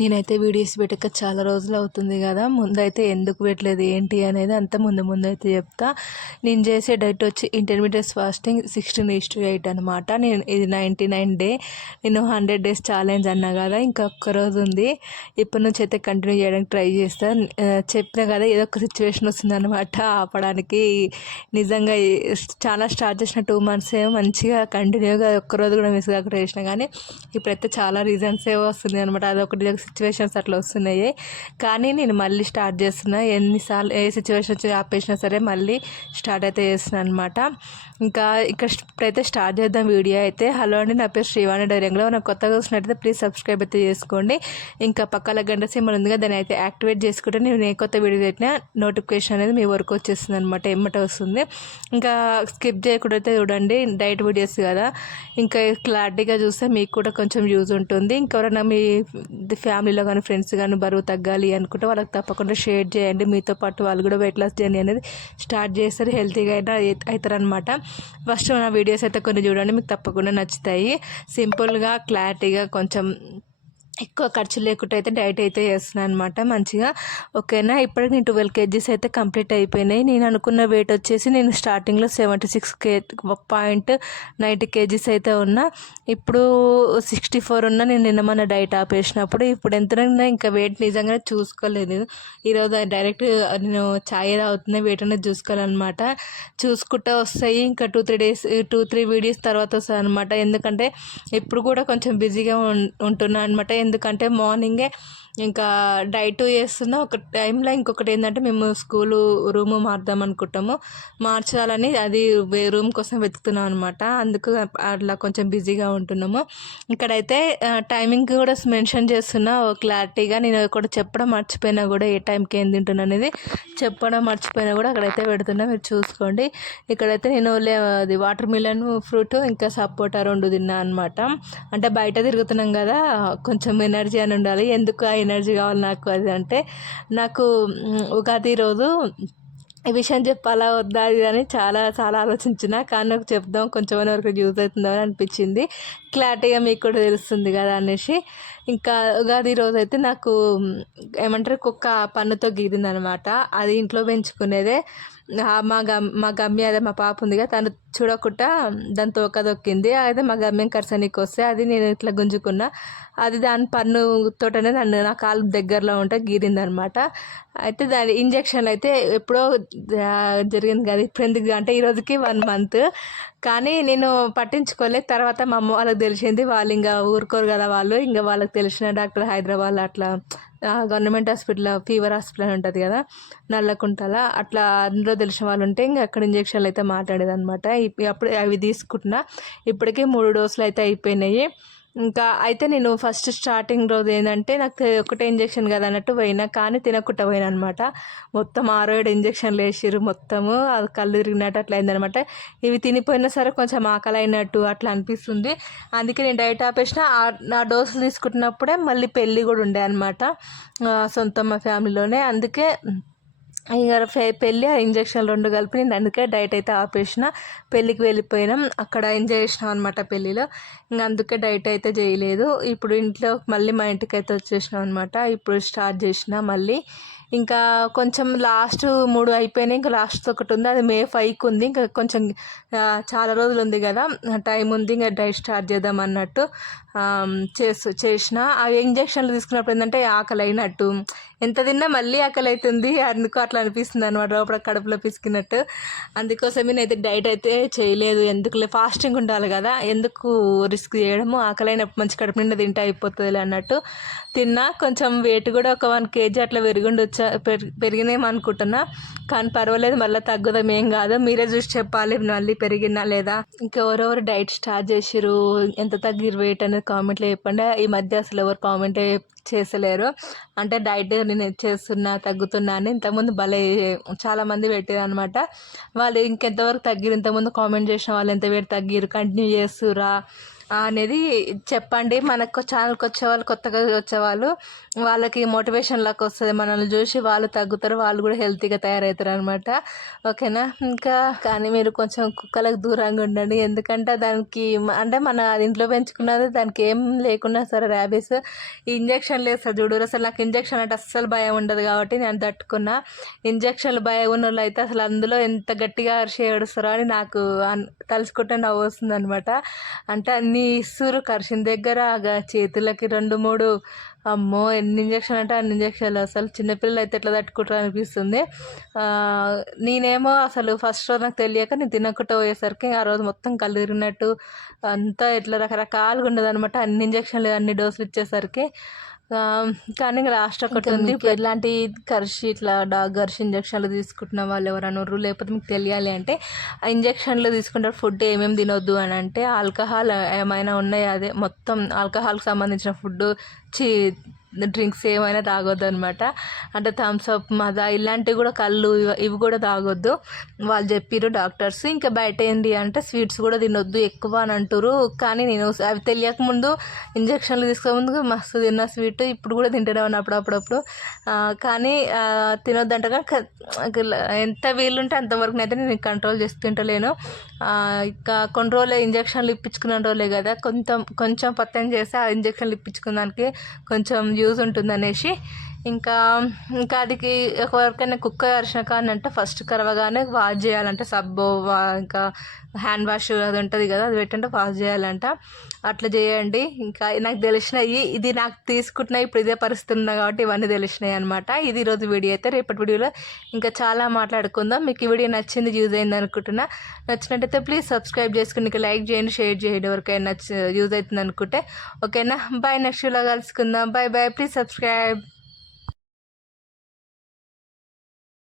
నేనైతే వీడియోస్ పెట్టక చాలా రోజులు అవుతుంది కదా. ముందైతే ఎందుకు పెట్టలేదు ఏంటి అనేది అంత ముందు అయితే చెప్తా. నేను చేసే డైట్ వచ్చి ఇంటర్మీడియట్ ఫాస్టింగ్ 16:8 అనమాట. నేను ఇది 99 డే. నేను 100 days ఛాలెంజ్ అన్నా కదా, ఇంకా ఒక్కరోజు ఉంది. ఇప్పటి నుంచి అయితే కంటిన్యూ చేయడానికి ట్రై చేస్తాను. చెప్పినా కదా ఏదో ఒక సిచ్యువేషన్ వస్తుందన్నమాట ఆపడానికి. నిజంగా చాలా స్టార్ట్ చేసిన 2 months మంచిగా కంటిన్యూగా ఒక్కరోజు కూడా మిస్ కాకుండా చేసినా, కానీ ఇప్పుడైతే చాలా రీజన్స్ వస్తుంది అనమాట. అదొకటి సిచ్యువేషన్స్ అట్లా వస్తున్నాయి, కానీ నేను మళ్ళీ స్టార్ట్ చేస్తున్నా. ఎన్నిసార్లు ఏ సిచ్యువేషన్ వచ్చి ఆపేసినా సరే మళ్ళీ స్టార్ట్ అయితే చేస్తున్నాను అనమాట. ఇంకా ఇక్కడ ఇప్పుడైతే స్టార్ట్ చేద్దాం వీడియో అయితే. హలో అండి, నా పేరు శ్రీవాణి డైరింగ్లో. నాకు కొత్తగా చూసినట్టయితే ప్లీజ్ సబ్స్క్రైబ్ అయితే చేసుకోండి. ఇంకా పక్కన గంట సింబల్ ఉందిగా, దాన్ని అయితే యాక్టివేట్ చేసుకుంటే నేను ఏ కొత్త వీడియో పెట్టినా నోటిఫికేషన్ అనేది మీ వరకు వచ్చేస్తుంది అనమాట, ఎమ్మట వస్తుంది. ఇంకా స్కిప్ చేయకుండా అయితే చూడండి, డైట్ వీడియోస్ కదా. ఇంకా క్లారిటీగా చూస్తే మీకు కూడా కొంచెం యూజ్ ఉంటుంది. ఇంకెవరైనా మీ ఫ్యామిలీలో కానీ ఫ్రెండ్స్ కానీ బరువు తగ్గాలి అనుకుంటే వాళ్ళకి తప్పకుండా షేర్ చేయండి. మీతో పాటు వాళ్ళు కూడా వెయిట్ లాస్ జర్నీ అనేది స్టార్ట్ చేస్తారు, హెల్తీగా అయినా అవుతారు అనమాట. ఫస్ట్ నా వీడియోస్ అయితే కొన్ని చూడండి, మీకు తప్పకుండా నచ్చుతాయి. సింపుల్గా క్లారిటీగా కొంచెం ఎక్కువ ఖర్చు లేకుండా అయితే డైట్ అయితే చేస్తున్నాను అనమాట మంచిగా. ఓకేనా, ఇప్పటికి నేను 12 kgs అయితే కంప్లీట్ అయిపోయినాయి. నేను అనుకున్న వెయిట్ వచ్చేసి నేను స్టార్టింగ్లో 76.90 kgs అయితే ఉన్నా. ఇప్పుడు 64 ఉన్నా. నేను నిన్న మన డైట్ ఆపేసినప్పుడు. ఇప్పుడు ఎంత ఉన్నా ఇంకా వెయిట్ నిజంగా చూసుకోలేదు. ఈరోజు డైరెక్ట్ నేను ఛాయ్ తాగుతున్నా, వెయిట్ అనేది చూసుకోవాలన్నమాట. చూసుకుంటూ వస్తాయి. ఇంకా 2-3 వీడియోస్ తర్వాత వస్తాయి అనమాట. ఎందుకంటే ఇప్పుడు కూడా కొంచెం బిజీగా ఉంటున్నా అనమాట. ఎందుకంటే మార్నింగే ఇంకా డైట్ చేస్తున్నా. ఒక టైంలో ఇంకొకటి ఏంటంటే మేము స్కూలు రూము మారుదాం అనుకుంటాము, మార్చాలని అది రూమ్ కోసం వెతుకుతున్నాం అనమాట. అందుకు అట్లా కొంచెం బిజీగా ఉంటున్నాము. ఇక్కడైతే టైమింగ్ కూడా మెన్షన్ చేస్తున్నా క్లారిటీగా. నేను కూడా చెప్పడం మర్చిపోయినా కూడా ఏ టైంకి ఏం తింటున్నా అనేది చెప్పడం మర్చిపోయినా కూడా అక్కడైతే పెడుతున్నా, మీరు చూసుకోండి. ఇక్కడైతే నేను అది వాటర్ మిలన్ ఫ్రూట్ ఇంకా సపోటా 2 తిన్నా అనమాట. అంటే బయట తిరుగుతున్నాం కదా, కొంచెం ఎనర్జీ అని ఉండాలి. ఎందుకు ఆ ఎనర్జీ కావాలి నాకు అది అంటే, నాకు ఉగాది రోజు ఈ విషయం చెప్పాలా వద్దా అది అని చాలా చాలా ఆలోచించిన, కానీ నాకు చెప్దాం కొంచెం వరకు యూజ్ అవుతుందో అని అనిపించింది. క్లారిటీగా మీకు కూడా తెలుస్తుంది కదా అనేసి. ఇంకా ఉగాది రోజు అయితే నాకు ఏమంటారు కుక్క పన్నుతో గీరిందనమాట. అది ఇంట్లో పెంచుకునేదే. మా గమ్య అదే మా పాప ఉందిగా, తను చూడకుండా దాని తోక దొక్కింది. అయితే మా గమ్యం కరసనీకి వస్తే అది నేను ఇట్లా గుంజుకున్నా. అది దాని పన్నుతోటనే నా కాలు దగ్గరలో ఉంటే గీరిందనమాట. అయితే దాని ఇంజక్షన్లు అయితే ఎప్పుడో జరిగింది కదా, ఇప్పుడు ఎందుకు అంటే ఈరోజుకి 1 month. కానీ నేను పట్టించుకోలేదు. తర్వాత మా అమ్మ వాళ్ళకి తెలిసింది. వాళ్ళు ఇంకా ఊరుకోరు కదా, వాళ్ళు ఇంకా వాళ్ళకి తెలిసిన డాక్టర్ హైదరాబాద్ అట్లా గవర్నమెంట్ హాస్పిటల్ ఫీవర్ హాస్పిటల్ ఉంటుంది కదా నల్లకుంటల, అట్లా అందులో తెలిసిన వాళ్ళు ఉంటే ఇంకా అక్కడ ఇంజక్షన్లు అయితే మాట్లాడేది అనమాట. అప్పుడు అవి తీసుకుంటున్నా. ఇప్పటికీ 3 డోసులు అయితే అయిపోయినాయి. ఇంకా అయితే నేను ఫస్ట్ స్టార్టింగ్ రోజు ఏంటంటే నాకు ఒకటే ఇంజక్షన్ కదా అన్నట్టు పోయినా, కానీ తినకుండా పోయినా అనమాట. మొత్తం 6-7 ఇంజక్షన్లు వేసిర్రు. మొత్తము అది కళ్ళు తిరిగినట్టు అట్లా అయిందనమాట. ఇవి తినిపోయినా సరే కొంచెం ఆకలి అయినట్టు అట్లా అనిపిస్తుంది. అందుకే నేను డైట్ ఆపేసిన. నా డోసులు తీసుకుంటున్నప్పుడే మళ్ళీ పెళ్ళి కూడా ఉండే అనమాట, సొంతం మా ఫ్యామిలీలోనే. అందుకే ఇక పెళ్ళి ఆ ఇంజక్షన్ 2 కలిపి నేను అందుకే డైట్ అయితే ఆపేసిన. పెళ్ళికి వెళ్ళిపోయినాం, అక్కడ ఎంజాయ్ చేసినాం అనమాట పెళ్ళిలో. ఇంకా అందుకే డైట్ అయితే చేయలేదు. ఇప్పుడు ఇంట్లో మళ్ళీ మా ఇంటికి అయితే వచ్చేసినాం అనమాట. ఇప్పుడు స్టార్ట్ చేసిన మళ్ళీ. ఇంకా కొంచెం లాస్ట్ 3 అయిపోయినాయి, ఇంకా లాస్ట్ ఒకటి ఉంది, అది May 5కి ఉంది. ఇంకా కొంచెం చాలా రోజులు ఉంది కదా, టైం ఉంది, ఇంకా డైట్ స్టార్ట్ చేద్దాం అన్నట్టు చేసిన. ఆ ఇంజక్షన్లు తీసుకున్నప్పుడు ఏంటంటే ఆకలి అయినట్టు, ఎంత తిన్నా మళ్ళీ ఆకలి అవుతుంది. అందుకు అట్లా అనిపిస్తుంది అనమాట, లోపల కడుపులో పిసికినట్టు. అందుకోసమే నేనైతే డైట్ అయితే చేయలేదు. ఎందుకులే, ఫాస్టింగ్ ఉండాలి కదా, ఎందుకు రిస్క్ చేయడము. ఆకలి అయినప్పుడు మంచి కడుపు నిండా తింటే అయిపోతుంది అన్నట్టు తిన్నా. కొంచెం వెయిట్ కూడా ఒక 1 kg అట్లా పెరిగినామో అనుకుంటున్నా, కానీ పర్వాలేదు, మళ్ళీ తగ్గుదాం, ఏం కాదు. మీరే చూసి చెప్పాలి మళ్ళీ పెరిగినా లేదా. ఇంకెవరెవరు డైట్ స్టార్ట్ చేసిర్రు, ఎంత తగ్గిరు వెయిట్ అనేది కామెంట్లో చెప్పండి. ఈ మధ్య అసలు ఎవరు కామెంట్ చేసలేరు. అంటే డైట్ నేను చేస్తున్నా తగ్గుతున్నా అని ఇంతకుముందు భలే చాలామంది పెట్టారు అనమాట. వాళ్ళు ఇంకెంతవరకు తగ్గిరు, ఇంతకుముందు కామెంట్ చేసిన వాళ్ళు ఎంత వెయిట్ తగ్గిరు, కంటిన్యూ చేస్తురా అనేది చెప్పండి. మనకు ఛానల్కి వచ్చేవాళ్ళు, కొత్తగా వచ్చేవాళ్ళు, వాళ్ళకి మోటివేషన్ లాగా వస్తుంది. మనల్ని చూసి వాళ్ళు తగ్గుతారు, వాళ్ళు కూడా హెల్తీగా తయారవుతారు అనమాట. ఓకేనా. ఇంకా కానీ మీరు కొంచెం కుక్కలకు దూరంగా ఉండండి, ఎందుకంటే దానికి అంటే మన అది ఇంట్లో పెంచుకున్నది, దానికి ఏం లేకున్నా సరే ర్యాబీస్ ఇంజక్షన్లు వేస్తారు చూడు. అసలు నాకు ఇంజక్షన్ అంటే అస్సలు భయం ఉండదు కాబట్టి నేను తట్టుకున్నా. ఇంజక్షన్లు భయం ఉన్న వాళ్ళు అయితే అసలు అందులో ఎంత గట్టిగా అరిచి ఏడుస్తారో అని నాకు తలుచుకుంటే నవ్వు వస్తుంది అనమాట. అంటే అన్ని ఇస్తురు కరిచిన దగ్గర చేతులకి 2-3, అమ్మో ఎన్ని ఇంజక్షన్ అంటే అన్ని ఇంజక్షన్లు. అసలు చిన్నపిల్లలు అయితే ఎట్లా తట్టుకుంటారు అనిపిస్తుంది. నేనేమో అసలు ఫస్ట్ రోజు నాకు తెలియక నేను తినకుండా పోయేసరికి ఆ రోజు మొత్తం కళ్ళు తిరిగినట్టు అంతా ఇట్లా రకరకాలుగా ఉండదు అనమాట. అన్ని ఇంజక్షన్లు అన్ని డోసులు ఇచ్చేసరికి. కానీ లాస్ట్ ఒకటి ఉంది. ఇప్పుడు ఎలాంటి కర్షి ఇట్లా గర్షి ఇంజక్షన్లు తీసుకుంటున్న వాళ్ళు ఎవరైనా ఉర్రు, లేకపోతే మీకు తెలియాలి అంటే ఆ ఇంజక్షన్లు తీసుకుంటే ఫుడ్ ఏమేమి తినొద్దు అని అంటే ఆల్కహాల్ ఏమైనా ఉన్నాయి, అదే మొత్తం ఆల్కహాల్కి సంబంధించిన ఫుడ్ డ్రింక్స్ ఏమైనా తాగొద్దు అనమాట. అంటే థమ్స్అప్, మజా ఇలాంటివి కూడా, కళ్ళు ఇవి కూడా తాగొద్దు వాళ్ళు చెప్పిర్రు డాక్టర్స్. ఇంకా బయట ఏంటి అంటే స్వీట్స్ కూడా తినొద్దు ఎక్కువ అని అంటారు. కానీ నేను అవి తెలియకముందు ఇంజక్షన్లు తీసుకోముందు మస్తు తిన్న స్వీట్, ఇప్పుడు కూడా తింటూనే ఉన్నా అప్పుడప్పుడు. కానీ తినొద్దంట. ఎంత వీలుంటే అంతవరకు అయితే నేను కంట్రోల్ చేసుకుంటలేను. ఇంకా కొన్ని రోజులే ఇంజక్షన్లు ఇప్పించుకున్న రోజులే కదా, కొంచెం పత్యం చేస్తే ఆ ఇంజక్షన్లు ఇప్పించుకున్న దానికి కొంచెం యూజ్ ఉంటుందనేసి ఇంకా అదికి ఎవరికైనా కుక్క కరిచిన కానీ అంటే ఫస్ట్ కరవగానే వాష్ చేయాలంటే సబ్బు, ఇంకా హ్యాండ్ వాష్ అది ఉంటుంది కదా, అది పెట్టంటే వాష్ చేయాలంట. అట్లా చేయండి. ఇంకా నాకు తెలిసినవి ఇది, నాకు తీసుకుంటున్నాయి ఇప్పుడు ఇదే పరిస్థితి ఉన్నా కాబట్టి ఇవన్నీ తెలిసినాయి అనమాట. ఇది ఈరోజు వీడియో అయితే. రేపటి వీడియోలో ఇంకా చాలా మాట్లాడుకుందాం. మీకు ఈ వీడియో నచ్చింది, యూజ్ అయింది అనుకుంటున్నా. నచ్చినట్టయితే ప్లీజ్ సబ్స్క్రైబ్ చేసుకుని ఇంకా లైక్ చేయండి, షేర్ చేయండి ఎవరికైనా యూజ్ అవుతుంది అనుకుంటే. ఓకేనా. బాయ్. నెక్స్ట్ వీడియోలో కలుసుకుందాం. Bye bye. Please subscribe.